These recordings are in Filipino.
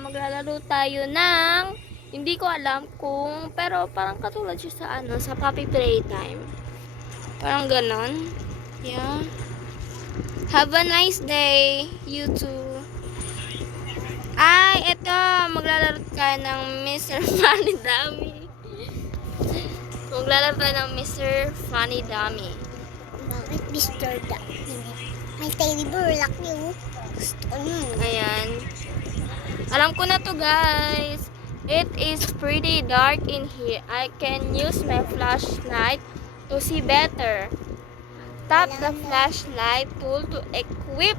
maglalaro tayo ng hindi ko alam kung pero parang katulad siya sa sa Puppy Playtime. Parang ganon. Yeah. Have a nice day, you too. Ay, eto, maglalaro tayo ng Mr. Funny Dummy. Maglalaro tayo ng Mr. Funny Dummy. Bakit Mr. Dummy? May teddy bear lock niyo. Gusto ko nun. Ayan. Alam ko na to, guys. It is pretty dark in here. I can use my flashlight to see better. Tap the flashlight tool to equip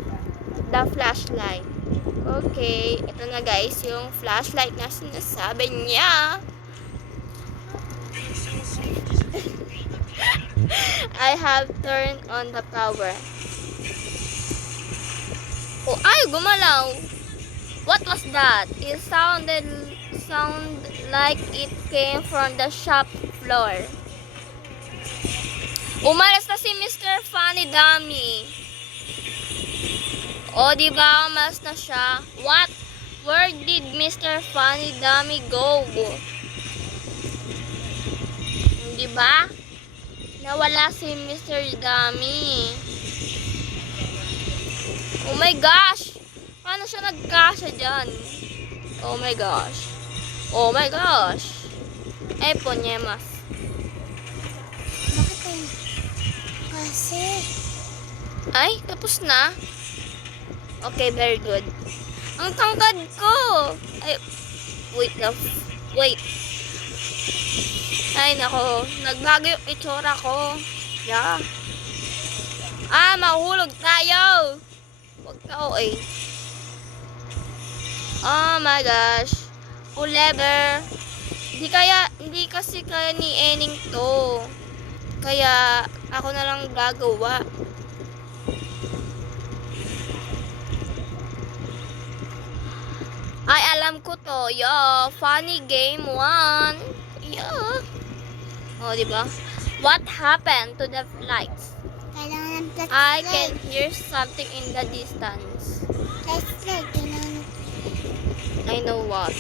the flashlight. Okay, ito na guys, yung flashlight na sinasabi niya. I have turned on the power. Oh, ay, gumalaw. What was that? It sound like it came from the shop floor. Umalis na si Mr. Funny Dummy. O, diba? Umalis na siya. What? Where did Mr. Funny Dummy go? Diba? Nawala si Mr. Dummy. Oh my gosh! Paano siya nagkasya dyan? Oh my gosh. Oh my gosh. Eh, ponyemas. Bakit eh? Kasi. Ay, tapos na. Okay, very good. Ang tangkad ko. Ay, wait na. Wait. Ay, nako. Nagbago yung itsura ko. Yeah. Ah, mahulog tayo. Huwag ka, eh. Oh my gosh. Lever. Hindi kasi kaya ni Ening to. Kaya, ako na lang gagawa. Ay, alam ko to. Yo, funny game 1. Yeah. Oh, diba? What happened to the lights? Kailangan ng flashlight. I can hear something in the distance. Flashlight. Kailangan. I know what.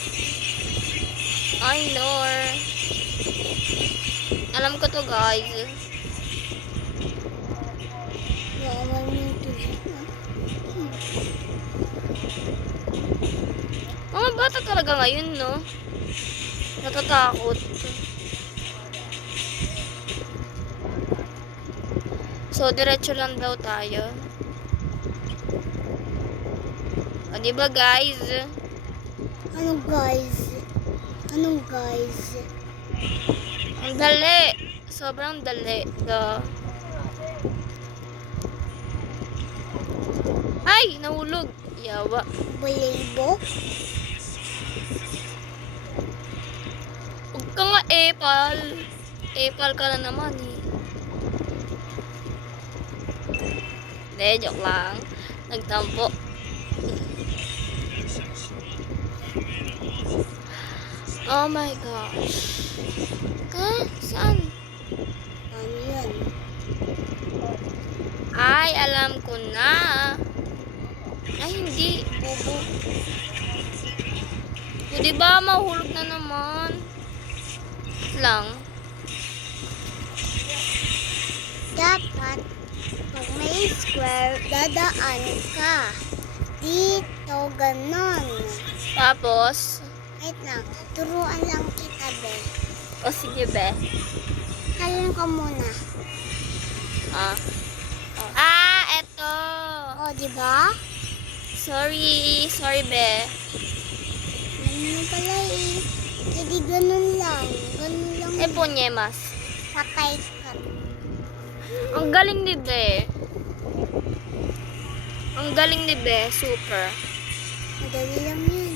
I know. Alam ko to, guys. Bawal mo ito. Mga bata talaga ngayon, no? Natatakot. So, diretso lang daw tayo. O, diba, guys? Anong guys? Anong guys? Ang dali. Sobrang dali. Ay, nahulog. Yawa. Balibo? Huwag ka nga, Epal. Epal ka na naman, eh. Hindi, joke lang. Nagtampo. Oh my gosh. Saan? Ano yun? Ay, alam ko na. Ay, hindi. Bubo. O, diba, mahulog na naman. Lang. Dapat, pag may square, dadaan ka. Dito, ganon. Tapos, Wait lang, turuan lang kita, be. o sige, be. Halin ko muna. Eto. O, di ba? Sorry, be. Ano pala eh. Hindi ganun lang. Ganun lang. Ponyemas. Patay ka. Ang galing ni be. Ang galing ni be, super. Madali lang yan.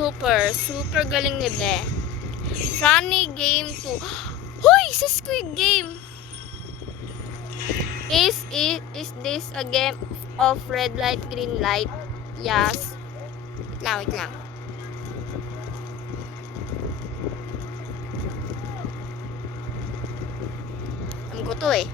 Super galing ni be. Funny game 2. Hoy, sa Squid Game. Is this a game of red light, green light? Yes. Wait lang. Alam ko to, eh.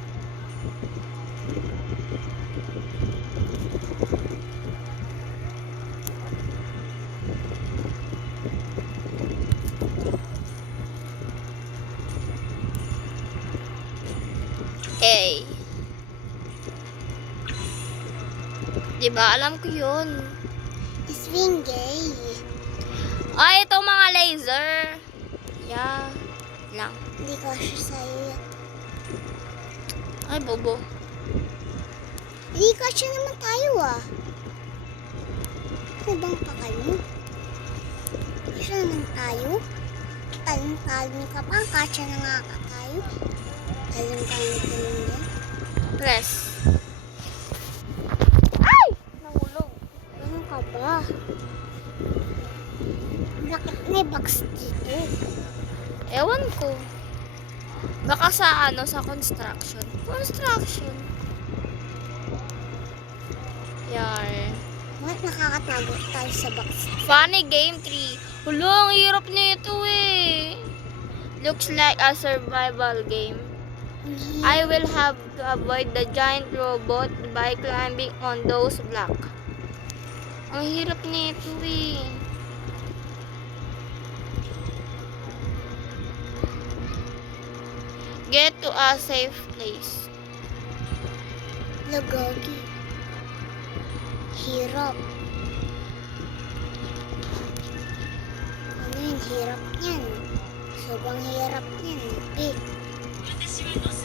Diba? Alam ko yun. Swing gay. Ay, ito mga laser. Yeah. Lang. Hindi ko siya sa'yo yan. Ay, bobo. Hindi ko siya naman tayo ah. Ano bang pakal mo? Siya naman tayo? Talong-talong ka pa. Kasya na nga ka tayo. Talong-talong ka naman yan. Press. Ay! Nahulog. Ano ka ba? Bakit may box dito? Ewan ko. Baka sa ano, sa construction. Construction. Yar. Bakit nakakatago tayo sa box? Funny game 3. Hulo, ang hirap nito eh. Looks like a survival game. I will have to avoid the giant robot by climbing on those blocks. Ang hirap nito eh. Get to a safe place. Lagagi. Hirap. Ano yung hirap niyan? Sobrang hirap niyan. Eh,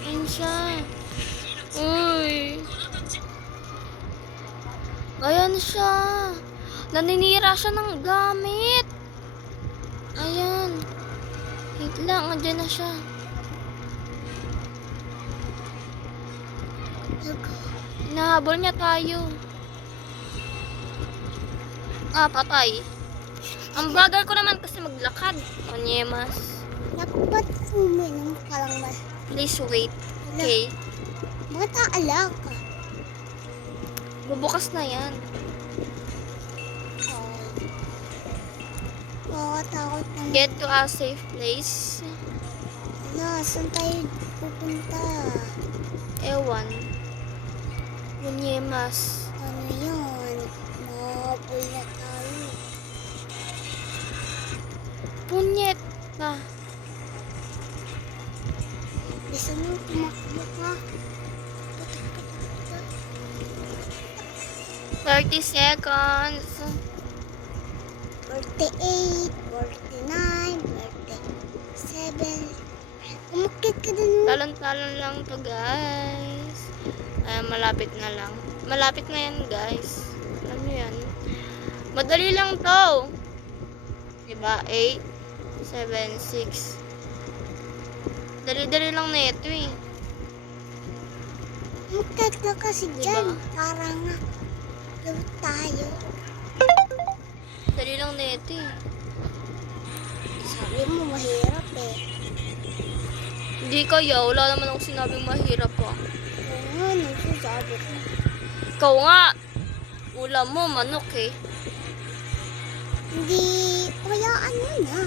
Ayun siya. Uy. Ayan siya. Naninira siya ng gamit. Ayan. Wait lang, andyan na siya. Nahabol niya tayo. Ah, patay. Ang bagal ko naman kasi maglakad. Onyemas. dapat uminom ka lang ba? Please wait. Okay. Bakit aalak ka? Bubukas na yan. Takot naman. Get to a safe place. Wala, saan tayo pupunta? Ewan. Onyemas. Ano yun? Mahabol na tayo. Punyet pa. Bisa mo, tumakbo ka. 30 seconds. 48, 49, 47. Umakit ka dun. Talon-talon lang to, guys. Malapit na lang. Malapit na yan, guys. Alam nyo yan. Madali lang to. Diba? 8, 7, 6. Dali-dali lang na ito eh. Umakit ka kasi Diba? dyan. Para nga. Daw tayo. Dali lang na ito eh. Sabi mo mahirap eh. Hindi kaya. Wala naman akong sinabing mahirap ah. Oo nga, nagsasabi ko. Ikaw nga. Ulam mo, manok eh. Hindi, hayaan mo na.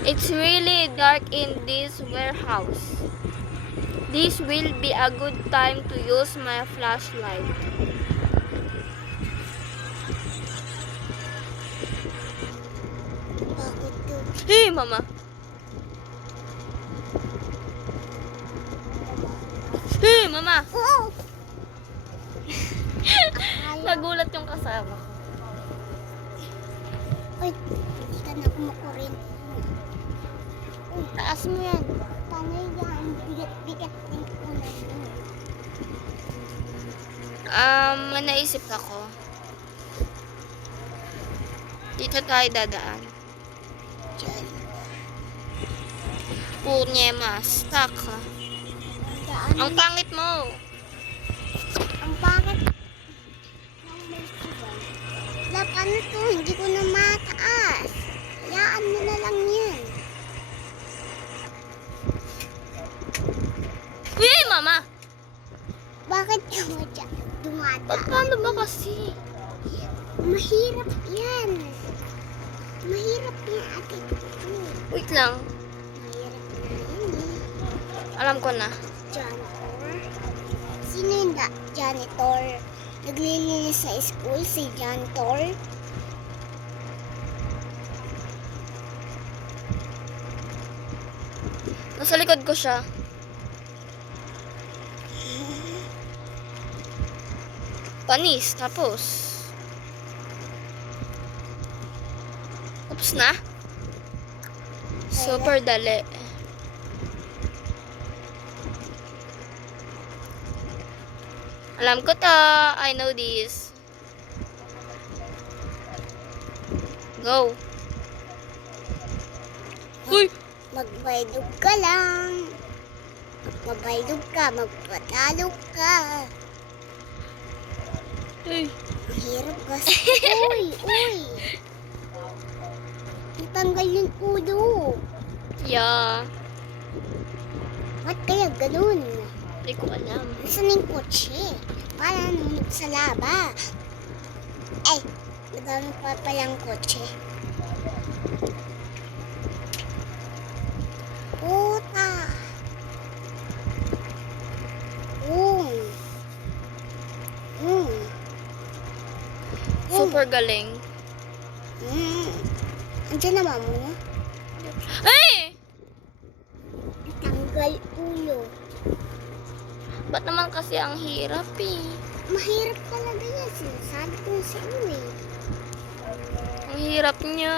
It's really dark in this warehouse. This will be a good time to use my flashlight. Bakit to? Hey, mama. Hey, mama. Oo! Nagulat yung kasama. Uy, hindi ka na kumukurin. Taas mo yan. Paano yan? Bigat-bigat din ko na yun. May naisip ako. Dito tayo dadaan. Diyan. Punyema, stuck ha. Daan. Ang pangit mo. Ang bakit? Nang may siwan. Wala, paano to? Hindi ko na mataas. Hayaan mo na lang yan. Hey, mama. Bakit ka mo dyan Ba't dumadaan? paano ba kasi? Mahirap yan. Mahirap yan, ate. Wait lang. Mahirap na yan eh. Alam ko na. Janitor? Sino yung janitor? Naglilinis sa school si janitor? Nasa likod ko siya. Panis, tapos. Tapos na. Super dali. Alam ko to. I know this. Go. Uy! Magbaydog ka lang. Magbaydog ka, magpatalo ka. Uy. Ang hirap kasi. Uy. Natanggal yung ulo. Yeah. Ba't kaya ganun? Hindi ko alam. Nasaan yung kotse? Para nung sa laba. Ay, nagamit pa palang kotse. Puta. Super galing. Andiyan naman mo. Ay! Tanggal ulo. Ba't naman kasi ang hirap eh? Mahirap talaga yan. Sinasabi ko sa iyo eh. Ang hirap niya.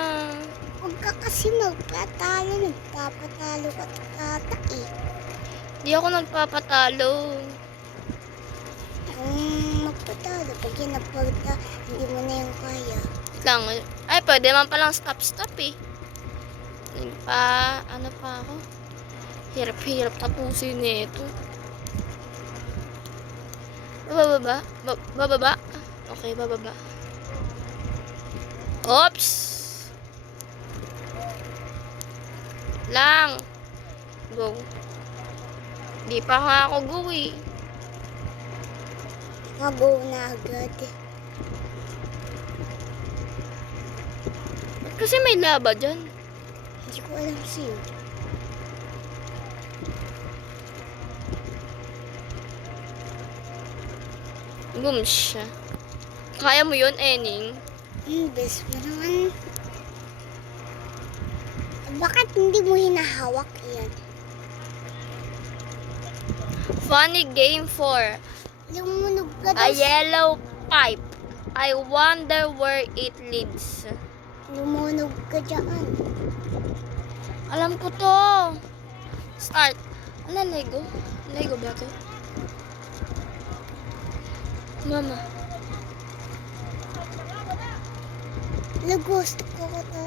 Huwag ka kasi magpatalo. Nagpapatalo ka tata eh. Di ako nagpapatalo. Kung magpatalo, pag yan napagta, hindi mo na yung kaya. Lang. Ay, pwede man palang stop eh. Ano pa ako? Hirap tapusin nito. Bababa? Bababa? Okay, bababa. Oops! Lang. Go. Di pa nga ako go eh. Mag-go na agad. Ba't kasi may laba dyan? Hindi ko alam sa'yo. Boom siya. Kaya mo yun, Ening? Best mo naman. Bakit hindi mo hinahawak yan? Funny game 4. Lumunog ka A daw. yellow pipe. I wonder where it leads. Lumunog ka dyan. Alam ko to. Start. Ano, Lego? Lego ba to? Mama. Gusto ko to.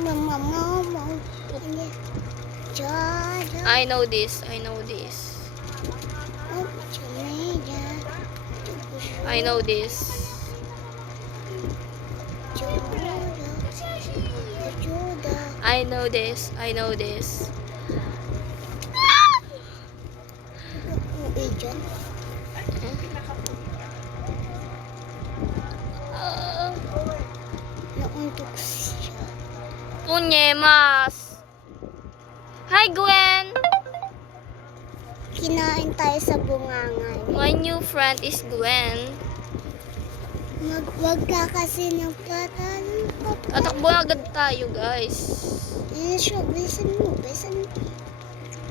Mama. Jada. I know this. I know this. I know this. Uwi dyan. Nauntok siya. Punyemas. Hi, Gwen. Kinain tayo sa bungangan. My new friend is Gwen. Wag ka kasi nagtatalo. Tatakbo agad tayo, guys. Yun siya, bilisan mo.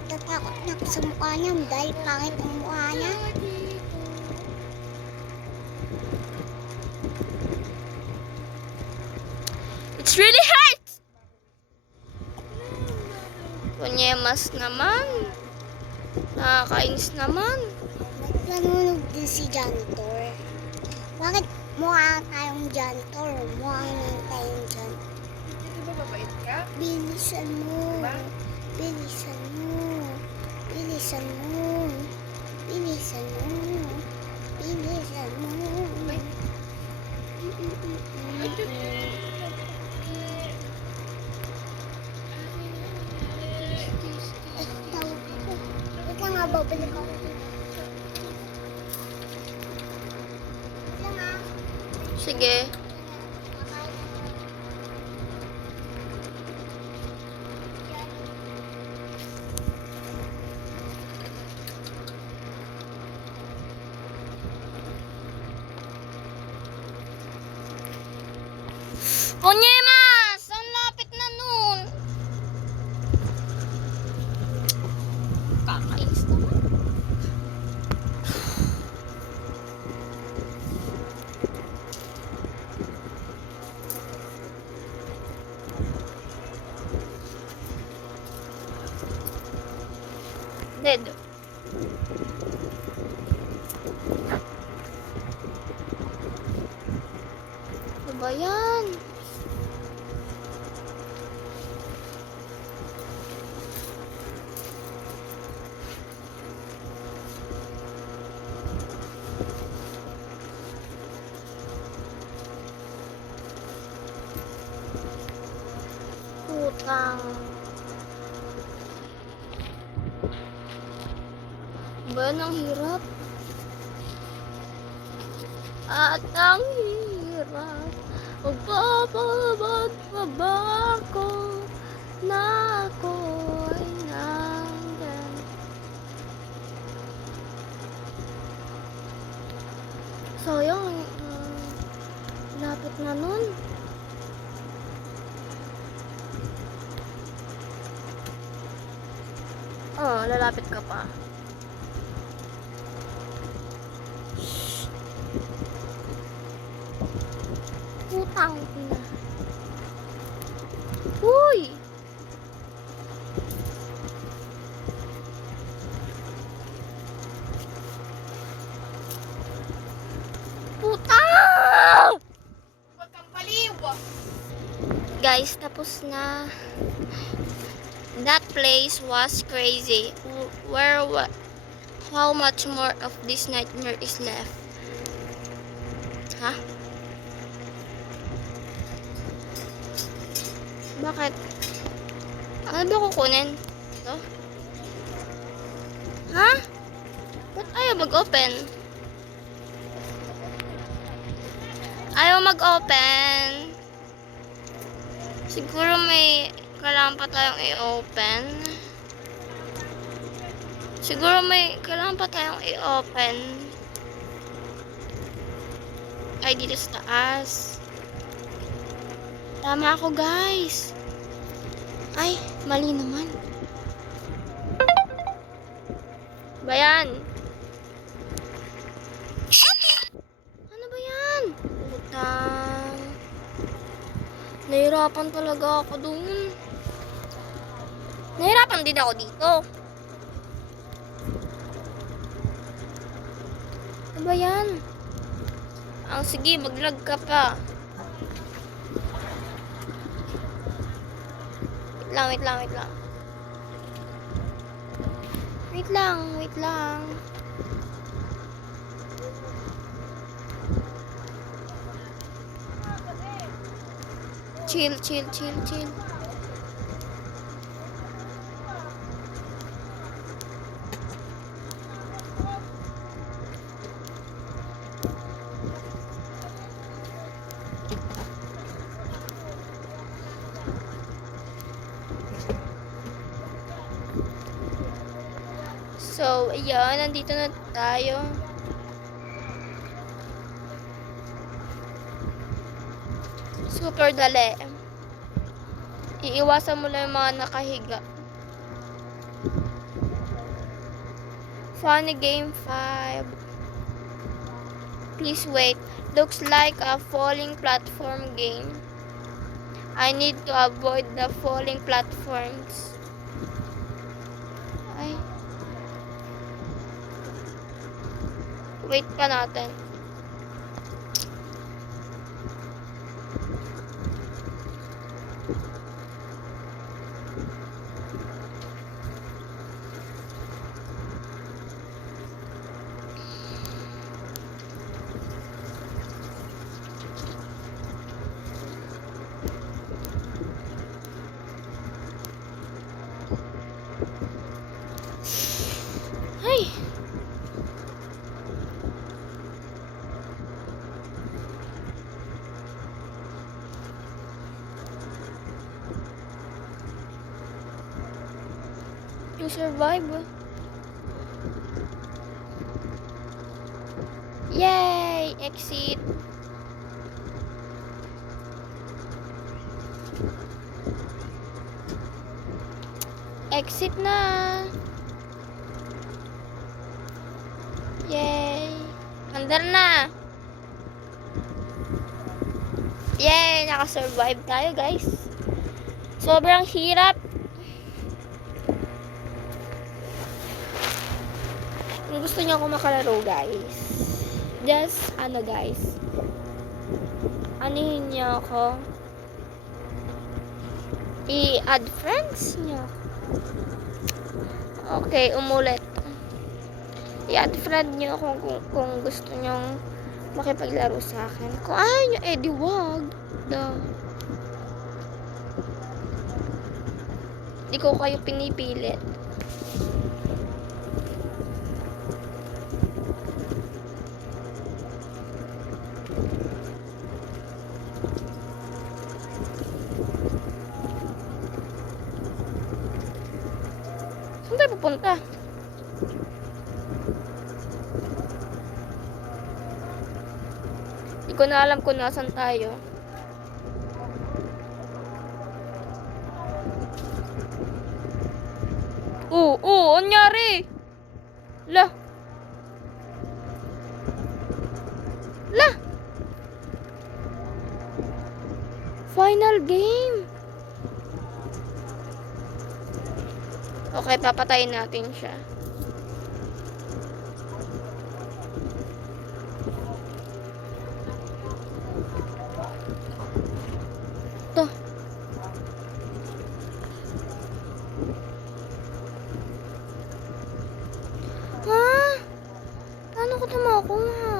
Tatakot na ako sa mukha niya dahil pangit ang mukha niya. It's really hurt! Punyemas naman. Nakakainis naman. Nagpanunog din si janitor. Bakit mukha tayong janitor? Mukha naman tayong janitor. Di ba mabait ka? Bilisan mo. Ba? Bilisan mo. Bilisan mo. Bilisan mo. Bilisan mo. Ay. Tawag ko. Wait lang nga, babalik ako. Wait lang nga. Sige. Punyemas! Ang lapit na nun. Kakainis naman. gilid. Ano ba yan? Putang. Ba, ang hirap. At ang hirap. Magpapalabot pa ba ako na ako'y nandyan? Sayang, lapit na nun. Oh, lalapit ka pa. Putang ina. Uy! Puta! Huwag kang baliw. Guys, tapos na. That place was crazy. How much more of this nightmare is left? Ha? Bakit? Ano ba kukunin? Ito? Ha? Ba't ayaw mag-open? Ayaw mag-open. Siguro may kailangan pa tayong i-open. Siguro may kailangan pa tayong i-open. Ay, dito sa taas. Tama ako, guys. Ay, mali naman. Bayan. Ano ba yan? Utang. Nahirapan talaga ako dun. Nahirapan din ako dito. Ano ba yan? Sige, mag-lag ka pa. Wait lang. Wait lang. Chill. So, ayan, nandito na tayo. Super dali. Iiwasan mo lang yung mga nakahiga. Funny game 5. Please wait. Looks like a falling platform game. I need to avoid the falling platforms. Ay. Wait pa natin. Ay. You survive. Yay! Exit. Exit na. Yay! Andar na. Yay! Nakasurvive tayo, guys. Sobrang hirap. Kung gusto niyo ako makalaro, guys, just, guys, anihin niyo ako. I-add friends niyo. Okay, umulit. I-add friend niyo kung gusto niyong makipaglaro sa akin. Kung ayaw niyo, di wag. Di ko kayo pinipilit. Saan tayo pupunta? Di ko na alam kung nasan tayo. Anyari? La. Final game. Okay, papatayin natin siya. To. Paano ko ito makuha?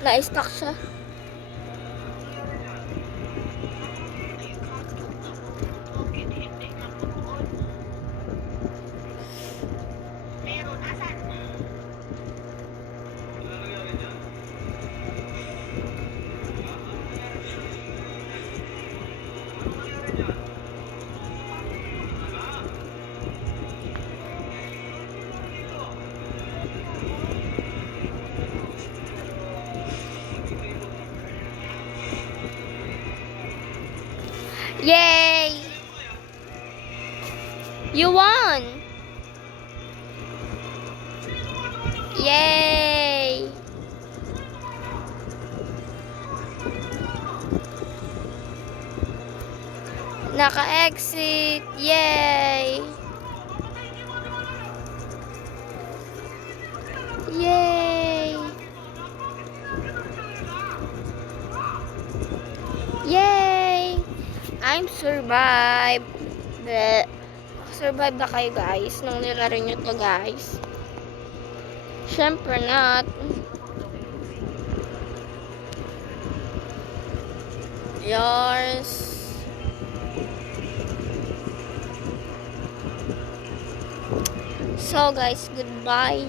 Na-stuck siya. Yay! You won! Yay! Naka-exit! Yay! Yay! Yay! I'm survived. Survive na kayo guys nung nilaro nyo to guys. Syempre not. Yours. So guys, goodbye.